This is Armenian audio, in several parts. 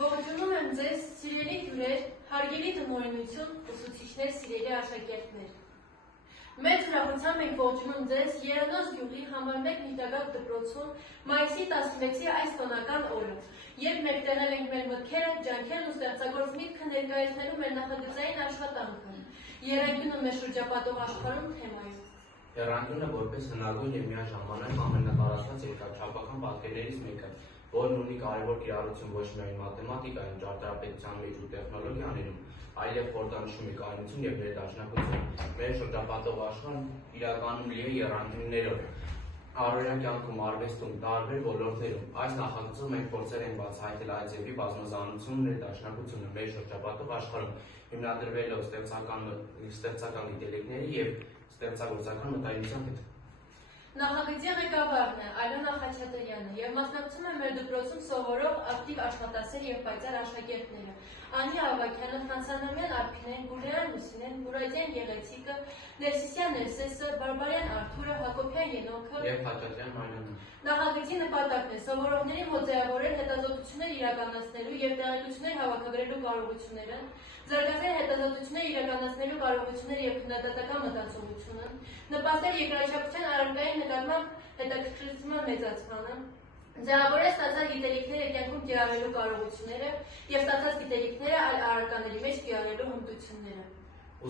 Ողջունում եմ ձեզ, սիրելի հյուրեր, հարգելի տնօրինություն, ուսուցիչներ, սիրելի աշակերտներ։ Մեծ ուրախությամբ ենք ողջունում ձեզ Երանոց գյուղի համար 1 Նյութագավ դպրոցում մայիսի 16-ի այս տոնական օրը, երբ մեկտեղել ենք մեր մտքերը, ջանքերն ու ստեղծագործ միտքը ներկայացնելու մեր նախագծային աշխատանքը։ Եռանկյունը մեր շրջապատող աշխարհում թեմայով։ Եռանկյունը որպես հնագույն եւ միաժամանակ ամենատարածված երկրաչափական պատկերներից մեկը, որն ունի կարևոր կիրառություն ոչ միայն մաթեմատիկայում, ճարտարապետության մեջ ու տեխնոլոգիաներում, այլև խորհրդանշում է կայունություն եւ ներդաշնակություն։ Մեր շրջապատող աշխարհն իրականում լի է եռանկյուններով։ Առօրյա կյանքում, արվեստում, տարբեր ոլորտներում այս նախագծում մենք փորձել ենք բացահայտել այդ ձևի բազմազանությունն ու ներդաշնակությունը մեր շրջապատող աշխարհում, հիմնադրվելով ստեղծական գիտելիքների եւ ստեղծագործական մտայնության հետ։ Նախագծի ղեկավարն է Ալոնա Խաչատրյանը եւ մասնակցում է մեր դպրոցում սովորող ակտիվ աշխատասեր եւ պայծառ աշակերտները։ Անի Ավագյանը, Խանցանամյան Արփինեն, Գուրեան Լուսինեն, Մուրադյան Գեղեցիկը, Ներսիսյան Ներսեսը, Բարբարյան Արթուրը, Հակոբյան Ենոքը եւ Խաչատրյան Մարիանը։ Նախագծի նպատակն է սովորողներին հոձայավորել հետազոտություններ իրականացնելու եւ տեղեկություններ հավաքագրելու կարողությունները, զարգացնել հետազոտություններ իրականացնելու կարողությունները եւ քննադատական մտածողությունը, նպաստել երկրաչափության առարկային նկատմամբ հետաքրքրության մեծացմանը, ձևավորել ստացած գիտելիքները կյանքում կիրառելու կարողությունները եւ ստացած գիտելիքները այլ առարկաների մեջ կիրառելու հմտությունները։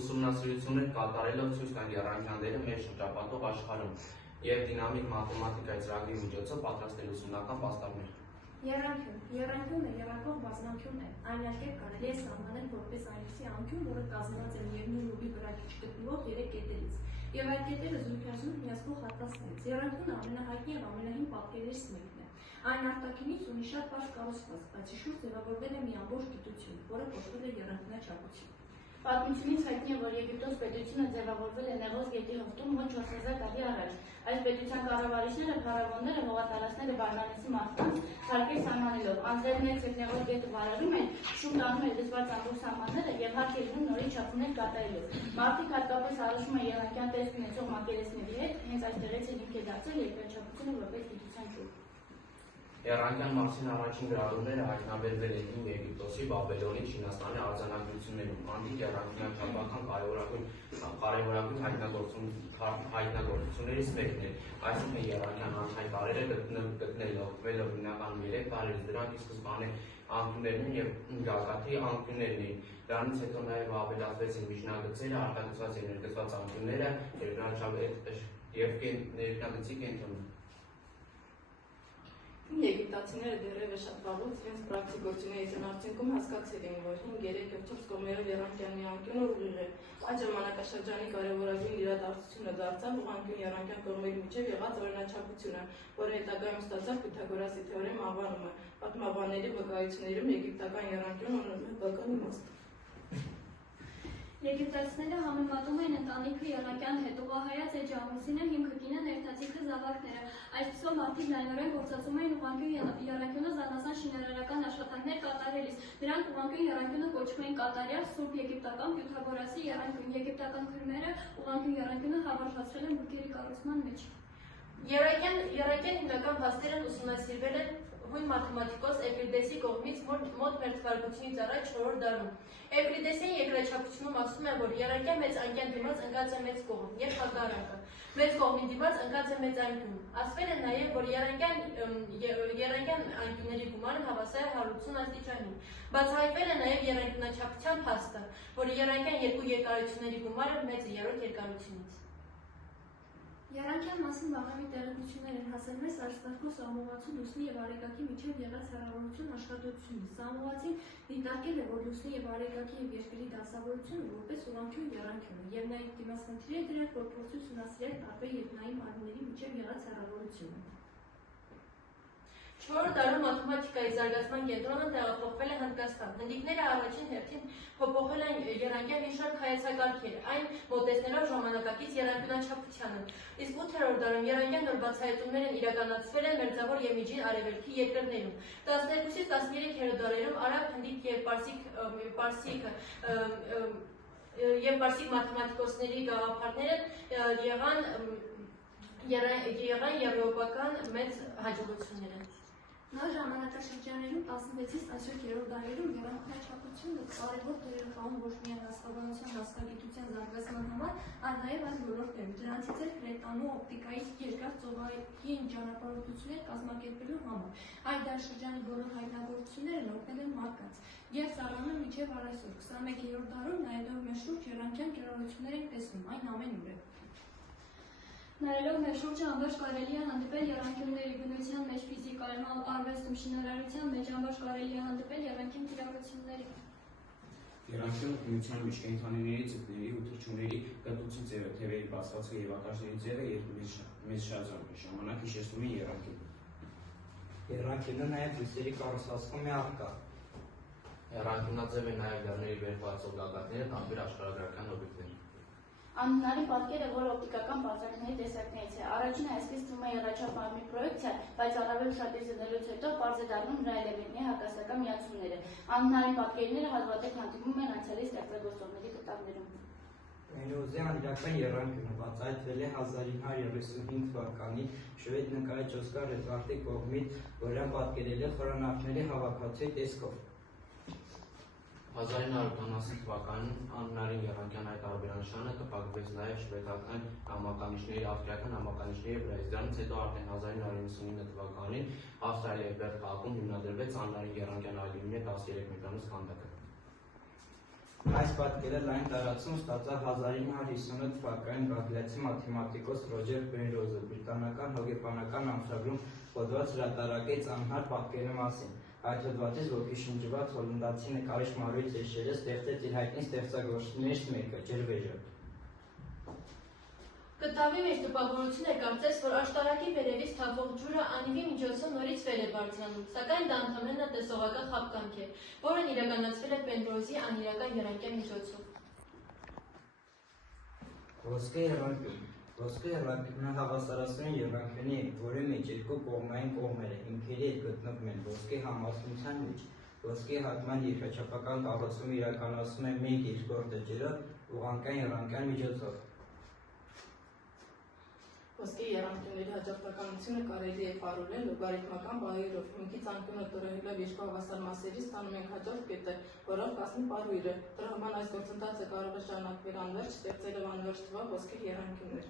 Ուսումնասիրություններ կատարելով ցույց տան եռանկյունները մեր շրջապատող աշխարհում եւ դինամիկ մաթեմատիկայի ծրագրի միջոցով պատրաստել ուսումնական պաստառներ։ Եռանկյունը եռակող բազմանկյուն է, այն էլ կերպ կարելի է սահմանել որպես այնպիսի անկյուն, որը կազմված է միևնույն ուղի վրա քիչ գտնվող 3 կետերից, եւ այդ կետերը զուգահեռ միացնող հատվածներից։ Եռանկյունը ամենահայտնի եւ ամենահին պատկերներից մեկն է։ Այն արտաքինից ունի շատ բարձ կառուցվածք, բայց շուրջ ձևավորվել է մի ամբողջ գիտություն, որը կոչվել է եռանկյունաչափություն։ Պատմությունից հայտնի է, որ Եգիպտոս պետությունը ձևավորվել է Նեղոս գետի հովտում մոտ 4000 տարի առաջ։ Այս պետության կառավարիչները, փարավոնները, հողատարածքները բաժանեցին մարդկանց, հարկեր սահմանելով, անձրևն երբ Նեղոս գետը վարարում են, շուտ տանում են լծված ամբողջ սահմանները եւ հարկ ելնում նորից չափումներ կատարելով։ Մարդիկ հատկապես առնչվում են եռանկյան տեսք ունեցող մակերեսների հետ, հենց այստեղից է հիմք է դարձել երկրաչափությունը որպես գիտության ճյուղ։ Եռանկյան մասին առաջին գրառումները հայտնաբերվել են Հին Եգիպտոսի, Բաբելոնի, Չինաստանի արձանագրություններում։ Անտիկ եռանկյունաչափական կարևորագույն հայտնագործություններից մեկն է, այսինքն եռանկյան անհայտ տարրերը գտնվելով հիմնականում 3 տարրերից, դրանք ի սկզբանե անկյուններն են եւ գագաթի անկյուններն էին։ Դրանից հետո նաեւ ավելացվեցին միջնագծերը, արտագծված եւ ներգծված անկյունները, եւ ներքնագծի կենտրոնը։ Եգիպտացիները դեռևս շատ վաղուց իրենց պրակտիկությունների արդյունքում հասկացել էին, որ 5, 3 եւ 4 կողմերով եռանկյան մի անկյունը ուղիղ է։ Այդ ժամանակաշրջանի կարևորագույն իրադարձությունը դարձավ ուղղանկյուն եռանկյան կողմերի միջև եղած օրինաչափությունը, որը հետագայում ստացավ Պյութագորասի թեորեմ անվանումը։ Պատմաբանների վկայություններում եգիպտական եռանկյունը ունենում է բական իմաստ։ Եգիպտացիները համեմատում են ընտանիքը եռանկյան հետ, ուղղահայաց էջամուսինը, հիմքը կինը, ներթացիքը, զավակները։ Այսպիսով մարդիկ լայնորեն գործածում էին ուղղանկյուն եռանկյունը զանազան շինարարական աշխատանքներ կատարելիս։ Դրանք ուղղանկյուն եռանկյունը կոչվում էին կատարյալ, Սուրբ Եգիպտական, Պյութագորասի եռանկյուն։ Եգիպտական քրմերը ուղղանկյուն եռանկյունը հավաքածրել են բուրգերի կառուցման մեջ։ Եռանկյան հիմնական փաստերն ուսումնասիրվել են հույն մաթեմատիկոս Էվկլիդեսի կողմից մոտ մեր թվարկությունից առաջ 4-րդ դարում։ Էվկլիդեսյան երկրաչափությունում ասում է, որ եռանկյան մեծ անկյան դիմաց ընկած է մեծ կողմ եւ հակառակը։ Մեծ կողմի դիմաց ընկած է մեծ անկյուն։ Ասվել է նաեւ, որ եռանկյան անկյունների գումարը հավասար է 180 աստիճանի։ Բացահայտվել է նաեւ եռանկյունաչափության փաստը, որ եռանկյան երկու երկարությունների գումարը մեծ է 3-րդ երկարությունից։ Եռանկյան մասին բաղամի տեղեկություններ են հասել մեզ Արստախոս Սամուղացու Լուսնի եւ Արեգակի միջև եղած հեռավորություն աշխատությունից։ Սամուղացին դիտարկել է, որ Լուսնի եւ Արեգակի եւ երկրի դասավորությունը որպես ուղղանկյուն եռանկյուն է, եւ նա դիմաստնթիր է դրել, որ փորձի ուսումնասիրել տարբեր երկնային մարմինների միջև եղած հեռավորությունը։ 4-րդ դարում մաթեմատիկայի զարգացման կենտրոնը տեղափոխվել է Հնդկաստան։ Հնդիկները առաջին հերթին փոփոխել են եռանկյան մի շարք հայեցակարգեր, այն մոտեցնելով ժամանակակից եռանկյունաչափությանը։ Իսկ 8-րդ դարում եռանկյան նոր բացահայտումներ են իրականացվել են Մերձավոր եւ Միջին Արևելքի երկրներում։ 12-ից 13-րդ դարերում արաբ, հնդիկ եւ պարսիկ մաթեմատիկոսների գաղափարները եղան եվրոպական մեծ հաջողությունները։ Նոր ժամանակաշրջաններում 16-ից 17-րդ դարերում եռանկյունաչափությունը կարևոր դեր էր խաղում ոչ միայն աստղաբանության հասկագիտության զարգացման համար, այլ նաև այլ ոլորտներում։ Դրանցից էր հրետանու օպտիկայի երկար ծովային ճանապարհորդություններ կազմակերպելու համար։ Այդ դարաշրջանի բոլոր հայտնագործությունները օգնել են մարդկանց և ծառայում են մինչև առայսօր։ 21-րդ դարում նայելով մեր շուրջ եռանկյան կիրառություններ ենք տեսնում, այն ամենուր է։ Նայելով մեր շուրջը ամբողջ կարելի է հանդիպել եռանկյունների բնության մեջ, ֆիզիկայում, արվեստում, շինարարության մեջ ամբողջ կարելի է հանդիպել եռանկյուն կիրառությունների։ Եռանկյունը բնության մեջ կենդանիների, ձկների ու թռչունների կտուցի ձևը, թևերի բացվածքը և ակաշների ձևը մեզ ժամանակ հիշեցնում են եռանկյուն։ Եռանկյունը նաև լույսերի կառուցվածքում է առկա։ Եռանկյունաձև է նաև լեռների վերբացող գագաթները, տարբեր աշխարհագրական օբյեկտներ։ Անհնարի պատկերը, որը օպտիկական բարձրակների տեսակներից է, առաջինը այսպես թվում է եռաչափ մարմնի պրոյեկցիա, բայց առավել շատ զննելուց հետո պարզ է դառնում նրա էլեմենտների հակասական միացումները։ Անհնարի պատկերները հազվադեպ հանդիպում են անցյալի ստեղծագործողների կտավներում։ Մենոզի անիրական եռանկյունը բացահայտվել է 1935 թվականի շվեդ նկարիչ Օսկար Էդվարդի կողմից, որը պատկերել է խորանարդների հավաքածուի տեսքով։ 1940 թվականին անհնարին եռանկյան այդ տարբերանշանը տպագրվեց նաև շվեդական նամականիշների, ավստրիական նամականիշների վրա, դրանից հետո արդեն 1999 թվականին Ավստրալիայի Պերթ քաղաքում հիմնադրվեց անհնարին եռանկյան այգիների 13 մետրանոց քանդակը։ Այս պատկերը լայն տարածում ստացավ 1958 թվականին բրազիլացի մաթեմատիկոս Ռոջեր Պենրոզը բրիտանական հոգեբանական ամսագրում հոդված հրատարակեց անհնար պատկերի մասին։ Այդ հոդվածից ոգեշնչված հոլանդացի նկարիչ Մարուից Էշերը ստեղծեց իր հայտնի ստեղծագործություններից մեկը՝ ջրվեժը։ Կտավի մեջ տպավորություն է կարծես, որ աշտարակի վերևից թափող ջուրը անիվի միջոցով նորից վեր է բարձրանում, սակայն դա ընդամենը տեսողական խաբկանք է, որն իրականացվել է Պենրոզի անիրական եռանկյան միջոցով։ Ոսկե եռանկյուն։ Ոսկե եռանկյունը հավասարացնում է եռանկյունի, որի մեջ երկու կողմային կողմերը հիմքերի հետ գտնվում են ոսկե համասունության մեջ։ Ոսկե հատման երկրաչափական կառուցումը իրականացնում է 1/2 ջրը ուղղանկյան եռանկյան միջոցով։ Ոսկե եռանկյունների հաջորդականությունը կարելի է պարունել լոգարիթմական պարույրով։ Հիմքից անկյունը տրոհելով երկու հավասար մասերից ստանում ենք հաջորդ կետը, որով կազմի պարույրը։ Տրոհման այս գործընթացը կարող է շարունակվել անվերջ, ստեղծելով անվերջ թվով ոսկե եռանկյուններ։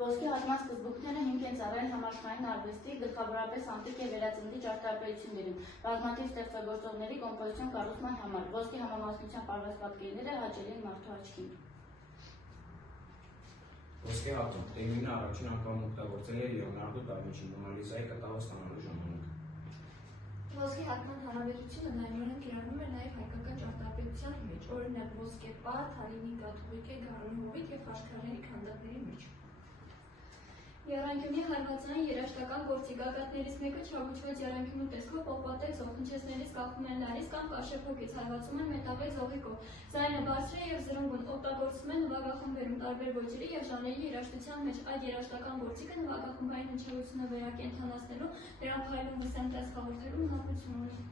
Ոսկե հատման սկզբունքները հիմք են ծառայել համաշխարհային արվեստի, գլխավորապես անտիկ և վերածննդի ճարտարապետություններում, բազմաթիվ ստեղծագործողների կոմպոզիցիոն կառուցման համար։ Ոսկե համամասնության պարված պատկերները հաճելի են մարդու աչքին։ Ոսկե հատում տերմինը առաջին անգամ օգտագործել է Լեոնարդո դա Վինչին Մոնա Լիզայի կտավը ստանալու ժամանակ։ Ոսկե հատման հարաբերությունը լայնորեն կիրառվում է նաև հայկական ճարտարապետության մեջ, օրինակ ոսկե պատ, հալինի կաթողիկե, գառնուհովիկ և խաչքարերի քանդակների մեջ։ Եռանկյունի հարվածային երաժշտական գործի գագաթներից մեկը չափուչված եռանկյունու տեսքով պողպատե ձող, հնչեցներից կախում են լարից կամ կաշեփոկից, հարվածում են մետաղե ձողիկով։ Ձայնը բարձր է և զրունգուն, օգտագործվում է նվագախմբերում տարբեր ոճերի և ժանրերի երաժշտության մեջ։ Այդ երաժշտական գործիքը նվագախմբային հնչեղությունը վերակենդանացնելու, նրան փայլուն հսեմ տեսք հաղորդելու ունակություն ունի։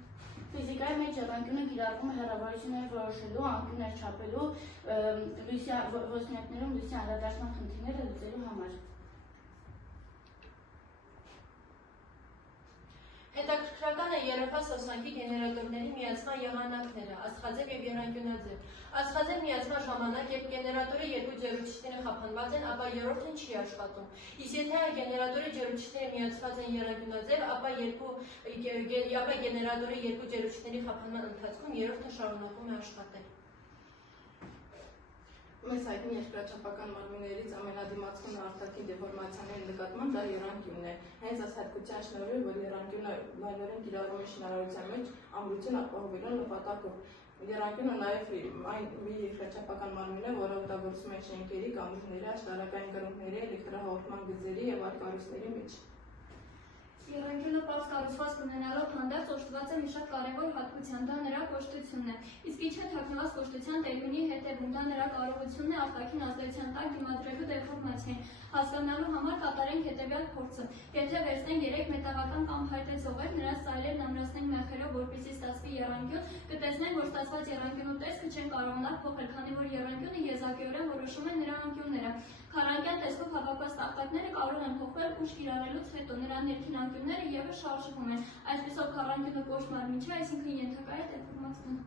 Ֆիզիկայի մեջ եռանկյունը կիրառվում է հեռավորություններ որոշելու, անկյուններ չափելու, ոսպնյակներում լույսի անդրադարձման խնդիրները լուծելու համար։ Հետաքրքրական է երրորդ սոսանքի գեներատորների միացման եղանակները՝ աստղաձև և եռանկյունաձև։ Աստղաձև միացման ժամանակ, երբ գեներատորի երկու ջերմությունները խափանված են, ապա երրորդն չի աշխատում։ Իսկ եթե այդ գեներատորի ջերմությունները միացված են եռանկյունաձև, ապա գեներատորի երկու ջերմությունների խափանման ընթացքում երրորդը շարունակում է աշխատել։ Մեզ հայտնի երկրաչափական մարմիններից ամենադիմացկուն արտաքին դեֆորմացիաների նկատմամբ դա եռանկյունն է։ Հենց այս հատկության շնորհիվ, որ եռանկյունը լայնորեն կիրառվում է շինարարության մեջ ամրություն ապահովելու նպատակով։ Եռանկյունը նաև այն մի երկրաչափական մարմին է, որը օգտագործվում է շենքերի, կամուրջների, աշտարակային կռունկների, էլեկտրահաղորդման գծերի և այլ կառույցների մեջ։ Եռանկյունը պարզ կառուցվածք ունենալով հանդերձ օժտված է մի շատ կարևոր հատկության, դա նրա կոշտությունն է։ Իսկ ինչ է թաքնված կոշտության տերմինի հետևում, դա նրա կարողությունն է արտաքին ազդեցության տակ դիմադրելու դեֆորմացիային։ Հասկանալու համար կատարենք հետևյալ փորձը։ Եթե վերցնենք 3 մետաղական կամ փայտե ձողեր, նրանց ծայրերն ամրացնենք մեխերով, որպեսզի ստացվի եռանկյուն, կտեսնենք, որ ստացված եռանկյունու տեսքը չեն կարողանալ փոխել, քանի որ եռանկյունը եզակիորեն որոշում է նրա անկյունները։ Քառանկյան տեսքով հավաքված տախտակները կարող են փոխվել ուշ կիրառելուց հետո, նրա ներքին անկյունները ևս շարժվում են։ Այսպիսով քառանկյունը կոշտ մարմին չէ, այսինքն ենթակա է դեֆորմացիան։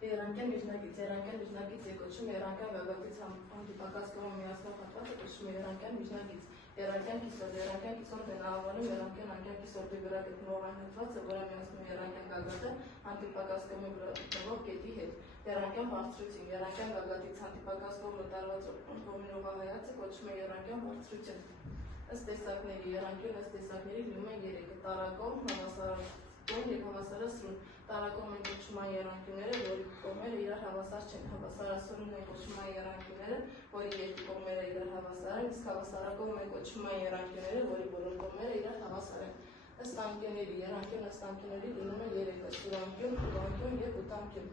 Երանկյան միջնակից եկոչում երանկյան գագաթից հանդիպակաց կողմ միացնող հատվածը կոչվում է երանկյան միջնակից։ Երանկյան կիսորդն են անվանում երանկյան անկյան կիսորդի վրա գտնվող այն հատվածը, որը միացնում է երանկյան գագաթը հանդիպակաց կողմի վրա գտնվող կետի հետ։ Երանկյան բարձրություն երանկյան գագաթից հանդիպակաց կողմը տարված կողմին ուղղահայացը կոչվում է երանկյան բարձրություն։ Ըստ տեսակների երանկյուն ըստ տեսակների լինում են 3. Տարակողմ, հավասարակողմ և հավասարասրուն։ Տարակողմն կոչվում են եռանկյունները, որի կողմերը իրար հավասար չեն։ Հավասարասրունն կոչվում են եռանկյունները, որի երկու կողմերը իրար հավասար են, իսկ հավասարակողմն կոչվում են եռանկյունները, որի բոլոր կողմերը իրար հավասար են։ Ըստ անկյունների երանկյուն ըստ անկյունների լինում են 3. Սուրանկյուն, ուրանկյուն և ութանկյուն։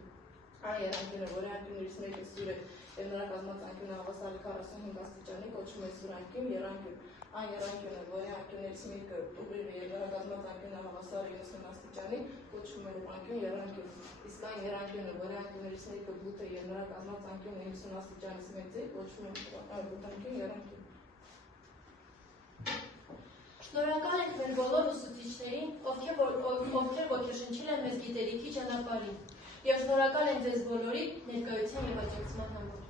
Այն եռանկյունը, որի անկյուններից մեկը սուր է և նրա կազմած անկյունը հավասար է 45 աստիճանի, կոչվում է սուրանկյուն, եռանկյուն։ Այն եռանկյունը, որի անկյուններից մեկը ուղիղ է և նրա կազմած անկյունը հավասար է 90 աստիճանի, կոչվում է ուղղանկյուն, եռանկյուն։ Իսկ այն եռանկյունը, որի անկյուններից մեկը բութ է և նրա կազմած անկյունը 90 աստիճանից մեծ է, կոչվում է ութանկյուն, եռանկյուն։ Շնորհակալ ենք մեր բոլոր ուսուցիչներին, ովքեր ոգեշնչել են մեզ գիտելիքի ճանապարհին, եւ շնորհակալ ենք ձեզ բոլորի ներկայության եւ աջակցության համար։